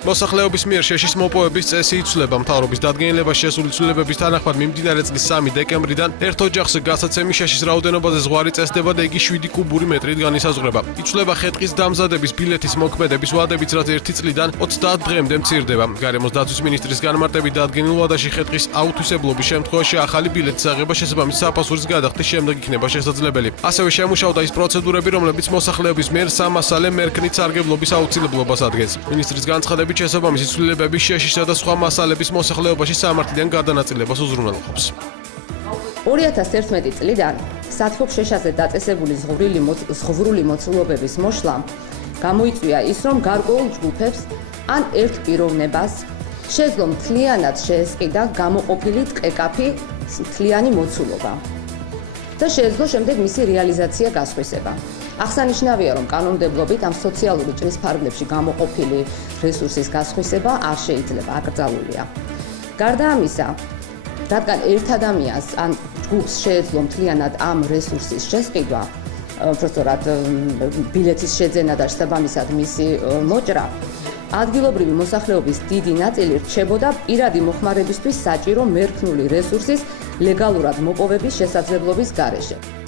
მოსახლეობის მიერ შეშის მოპოვების წესი იცვლება. მთავრობის დადგენილებაში შესული ცვლილებების თანახმად მიმდინარე წლის 3 დეკემბრიდან ერთ ოჯახს გასაცემი შეშის რაოდენობაზე ზღვარი წესდება და იგი 7 კუბური მეტრით განისაზღვრება. იცვლება ხე-ტყის დამზადების ბილეთის მოქმედების ვადებიც, რაც 1 წლიდან 30 დღემდე მცირდება. გარემოს დაცვის მინისტრის განმარტებით დადგენილ ვადაში ხე-ტყის აუთვისებლობის შემთხვევაში ახალი ბილეთის აღება შესაბამის საფასურის გადახდის შემდეგ იქნება შესაძლებელი. ასევე შემუშავდა ის პროცედურები, რომლებიც მოსახლეობის მიერ სამასალე მერქნით სარგებლობის აუცილებლობას ადგენს. მინისტრის განცხადებით შესაბამისი ცვლილებები შეშისა და სხვა მასალების მოსახლეობაში სამართლიან გადანაწილებას უზრუნველყოფს. 2011 წლიდან სათბობ შეშაზე დაწესებული ზღვრული მოცულობების მოშლამ გამოიწვია ის, რომ გარკვეულ ჯგუფებს ან ერთ პიროვნებას შეძლო მთლიანად შეესყიდა გამოყოფილი ტყეკაფი მთლიანი მოცულობა და შეეძლო შემდეგ მისი რეალიზაცია გასხვისება. აღსანიშნავია, რომ კანონმდებლობით ამ სოციალური ჭრის ფარგლებში გამოყოფილი რესურსის გასხვისება არ შეიძლება, აკრძალულია. გარდა ამისა, რადგან ერთ ადამიანს ან ჯგუფს შეეძლო მთლიანად ამ რესურსის შესყიდვა, უბრალოდ ბილეთის შეძენა და შესაბამისად მისი მოჭრა, ადგილობრივი მოსახლეობის დიდი ნაწილი რჩებოდა პირადი მოხმარებისთვის საჭირო მერქნული რესურსის ლეგალურად მოპოვების შესაძლებლობის გარეშე.